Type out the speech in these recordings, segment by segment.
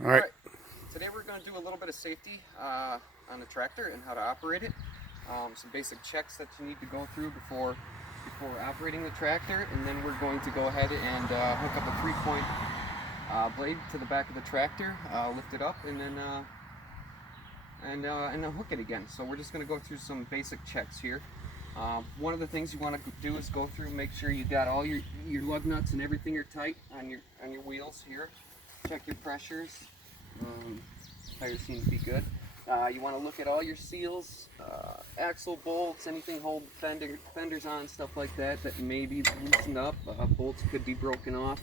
All right. Alright, today we're going to do a little bit of safety on the tractor and how to operate it. Some basic checks that you need to go through before operating the tractor, and then we're going to go ahead and hook up a 3-point blade to the back of the tractor, lift it up, and then hook it again. So we're just going to go through some basic checks here. One of the things you want to do is go through, make sure you got all your lug nuts and everything are tight on your wheels here. Check your pressures. Tires seem to be good. You want to look at all your seals, axle bolts, anything holding fenders on, stuff like that may be loosened up. Bolts could be broken off,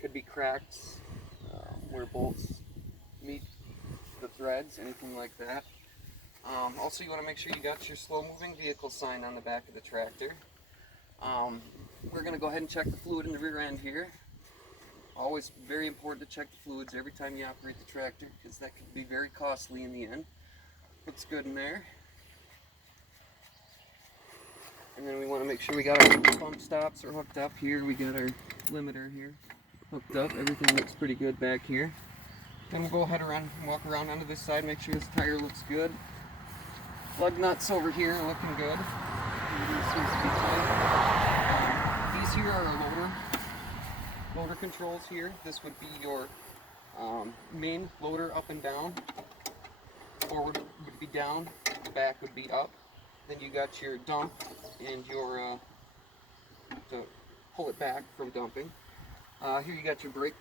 could be cracks where bolts meet the threads, anything like that. Also, you want to make sure you got your slow moving vehicle sign on the back of the tractor. We're going to go ahead and check the fluid in the rear end here. Always very important to check the fluids every time you operate the tractor, because that can be very costly in the end. Looks good in there. And then we want to make sure we got our pump stops are hooked up here. We got our limiter here hooked up. Everything looks pretty good back here. Then we'll go ahead and walk around onto this side, make sure this tire looks good. Lug nuts over here are looking good. Everything seems to be tight. These here are our loader controls here. This would be your main loader up and down. Forward would be down, back would be up. Then you got your dump and your to pull it back from dumping. Here you got your brake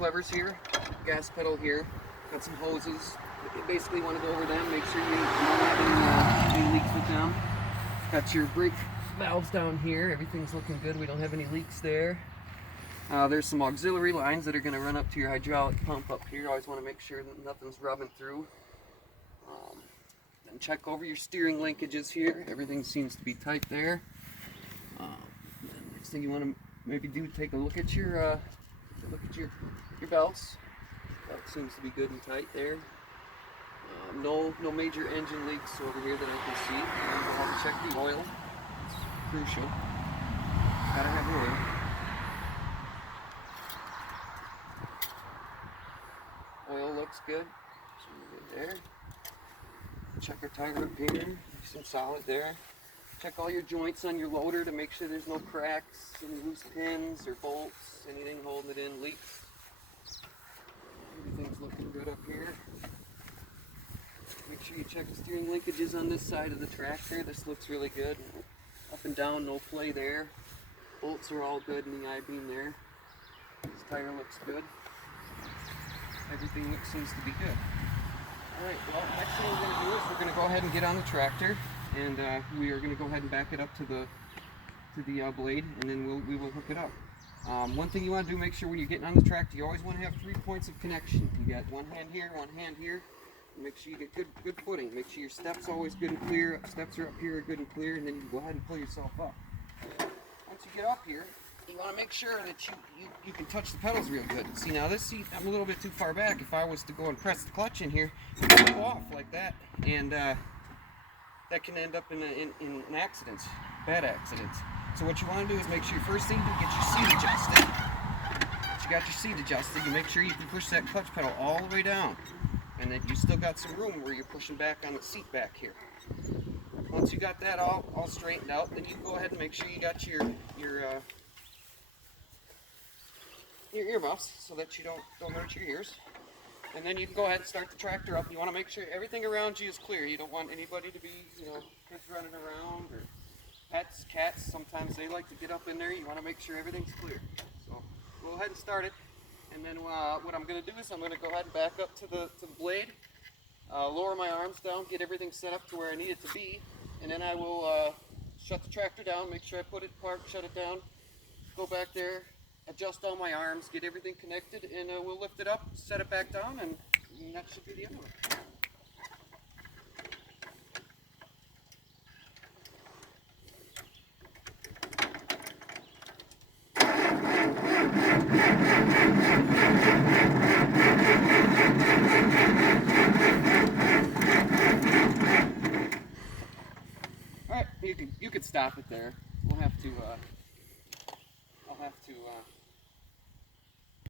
levers here, gas pedal here. Got some hoses. You basically want to go over them, make sure you don't have any leaks with them. Got your brake valves down here. Everything's looking good. We don't have any leaks there. There's some auxiliary lines that are going to run up to your hydraulic pump up here. You always want to make sure that nothing's rubbing through. Then check over your steering linkages here. Everything seems to be tight there. Next thing you want to maybe do, take a look at your belts. Belt seems to be good and tight there. No major engine leaks over here that I can see. And we'll have to check the oil. It's crucial. Gotta have oil. Oil looks good. Good there. Check our tire up here. Some solid there. Check all your joints on your loader to make sure there's no cracks, any loose pins or bolts, anything holding it in, leaks. Everything's looking good up here. Make sure you check the steering linkages on this side of the tractor. This looks really good. Up and down, no play there. Bolts are all good in the I-beam there. This tire looks good. Everything seems to be good. Alright, well, next thing we're going to do is we're going to go ahead and get on the tractor, and we are going to go ahead and back it up to the blade, and then we will hook it up. One thing you want to do, make sure when you're getting on the tractor, you always want to have 3 points of connection. You got one hand here, one hand here. Make sure you get good footing. Make sure your steps always good and clear. Steps are up here are good and clear, and then you go ahead and pull yourself up. Once you get up here, you want to make sure that you can touch the pedals real good. See, now this seat, I'm a little bit too far back. If I was to go and press the clutch in here, it would go off like that, and that can end up in accidents, bad accidents. So what you want to do is make sure first thing you get your seat adjusted. Once you got your seat adjusted, you make sure you can push that clutch pedal all the way down, and then you still got some room where you're pushing back on the seat back here. Once you got that all straightened out, then you can go ahead and make sure you got your earmuffs so that you don't hurt your ears. And then you can go ahead and start the tractor up. You want to make sure everything around you is clear. You don't want anybody to be, kids running around or pets, cats. Sometimes they like to get up in there. You want to make sure everything's clear. So go ahead and start it. And then what I'm going to do is I'm going to go ahead and back up to the blade, lower my arms down, get everything set up to where I need it to be, and then I will shut the tractor down, make sure I put it parked, shut it down, go back there, adjust all my arms, get everything connected, and we'll lift it up, set it back down, and that should be the end of it.